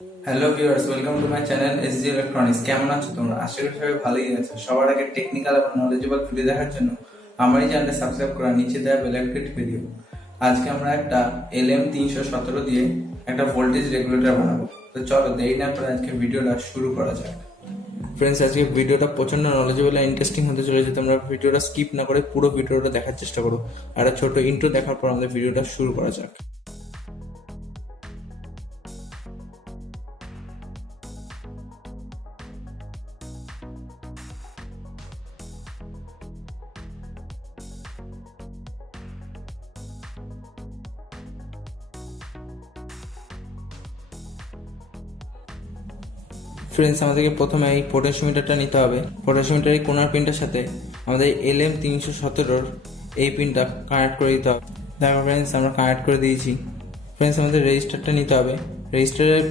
Hello viewers, welcome to my channel SG electronics. কেমন আছো তোমরা? আশা করি সবাই ভালোই আছো। সবার আগে টেকনিক্যাল এবং নলেজেবল ভিডিও দেখার জন্য আমার এই চ্যানেলটা সাবস্ক্রাইব করা, নিচে দেওয়া বেল আইকনটি টিপে দিও। আজকে আমরা একটা LM317 দিয়ে একটা ভোল্টেজ রেগুলেটর বানাবো। তো চলো দেরি না করে আজকে ভিডিওটা শুরু করা যাক। ফ্রেন্ডস, আজকে ভিডিওটা প্রচন্ড নলেজেবল আর ইন্টারেস্টিং হতে চলেছে। তোমরা ভিডিওটা স্কিপ না করে পুরো ভিডিওটা দেখার চেষ্টা করো। আর একটা ছোট ইন্ট্রো দেখার পর আমাদের ভিডিওটা শুরু করা যাক। ফ্রেন্ডস, আমাদেরকে প্রথমে এই পোটেনশিওমিটারটা নিতে হবে। পোটেনশিওমিটার এই কোনার পিনটার সাথে আমাদের LM317 এই পিনটা কানেক্ট করে দিতে হবে। দেখো ফ্রেন্ডস, আমরা কানেক্ট করে দিয়েছি। ফ্রেন্ডস, আমাদের রেজিস্টারটা নিতে হবে। রেজিস্টারের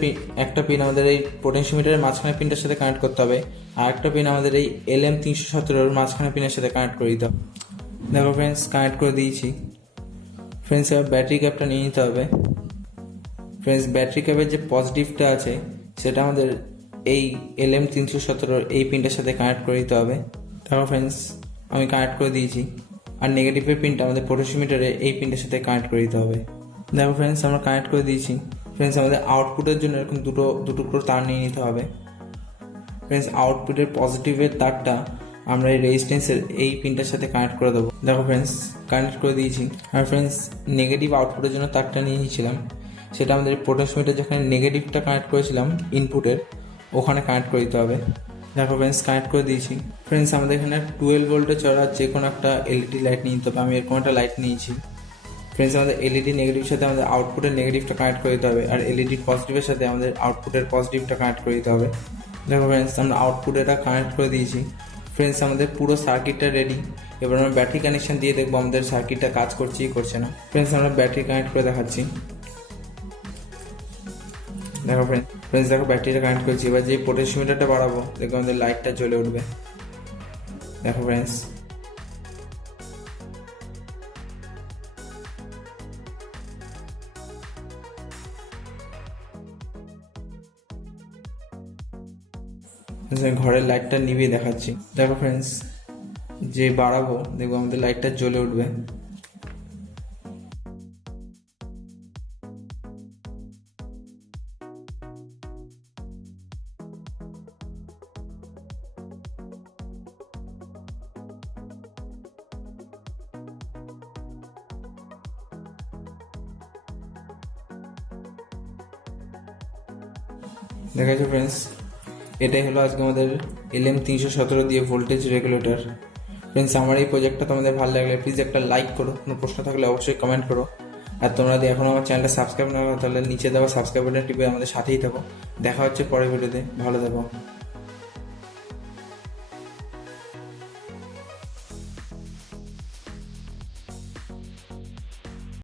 একটা পিন আমাদের এই পোটেনশিওমিটারের মাঝখানে পিনটার সাথে কানেক্ট করতে হবে, আর একটা পিন আমাদের এই LM317 মাঝখানে পিনের সাথে কানেক্ট করে দিতে হবে। দেখো ফ্রেন্ডস, কানেক্ট করে দিয়েছি। ফ্রেন্ডস, এবার ব্যাটারি ক্যাপটা নিয়ে নিতে হবে। ফ্রেন্ডস, ব্যাটারি ক্যাপের যে পজিটিভটা আছে সেটা আমাদের এই LM317 এই পিনটার সাথে কানেক্ট করে দিতে হবে। দেখো ফ্রেন্ডস, আমি কানেক্ট করে দিয়েছি। আর নেগেটিভের পিনটা আমাদের পোটেনশিওমিটারে এই পিনটার সাথে কানেক্ট করে দিতে হবে। দেখো ফ্রেন্ডস, আমরা কানেক্ট করে দিয়েছি। ফ্রেন্ডস, আমাদের আউটপুটের জন্য এরকম দুটো করে তার নিয়ে নিতে হবে। ফ্রেন্ডস, আউটপুটের পজিটিভের তারটা আমরা এই রেজিস্ট্যান্সের এই পিনটার সাথে কানেক্ট করে দেবো। দেখো ফ্রেন্ডস, কানেক্ট করে দিয়েছি। আর ফ্রেন্ডস, নেগেটিভ আউটপুটের জন্য তারটা নিয়ে নিয়েছিলাম, সেটা আমাদের পোটেনশিওমিটার যেখানে নেগেটিভটা কানেক্ট করেছিলাম ইনপুটের, ওখানে কানেক্ট করে দিতে হবে। দেখো ফ্রেন্ডস, কানেক্ট করে দিয়েছি। ফ্রেন্ডস, আমাদের এখানে 12 ভোল্টে চলা যে কোনো একটা এলইডি লাইট নিয়ে নিতে হবে। আমি এরকম একটা লাইট নিয়েছি। ফ্রেন্ডস, আমাদের এলইডি নেগেটিভের সাথে আমাদের আউটপুটের নেগেটিভটা কানেক্ট করে দিতে হবে, আর এলইডি পজিটিভের সাথে আমাদের আউটপুটের পজিটিভটা কানেক্ট করে দিতে হবে। দেখো ফ্রেন্ডস, আমরা আউটপুট এটা কানেক্ট করে দিয়েছি। ফ্রেন্ডস, আমাদের পুরো সার্কিটটা রেডি। এবার আমরা ব্যাটারি কানেকশন দিয়ে দেখবো আমাদের সার্কিটটা কাজ করছে কি করছে না। ফ্রেন্ডস, আমরা ব্যাটারি কানেক্ট করে দেখাচ্ছি। দেখো ফ্রেন্ডস, দেখো ব্যাটারিটা কানেক্ট করেছি। এবার যে পোটেনশিওমিটারটা বাড়াবো দেখো আমাদের লাইটটা জ্বলে উঠবে। দেখো ফ্রেন্ডস, ঘরের লাইটটা নিভিয়ে দেখাচ্ছি। দেখো ফ্রেন্ডস, যে বাড়াবো দেখবো আমাদের লাইটটা জ্বলে উঠবে। দেখাচ্ছি ফ্রেন্ডস, এটাই হলো আজকে আমাদের LM317 দিয়ে ভোল্টেজ রেগুলেটর। ফ্রেন্ডস, আমার এই প্রজেক্টটা তোমাদের ভালো লাগলে প্লিজ একটা লাইক করো। কোনো প্রশ্ন থাকলে অবশ্যই কমেন্ট করো। আর তোমরা যদি এখনও আমার চ্যানেলটা সাবস্ক্রাইব না করো তাহলে নিচে দেওয়া সাবস্ক্রাইব বাটন টিপে আমাদের সাথেই থাকো। দেখা হচ্ছে পরের ভিডিওতে। ভালো থাকো।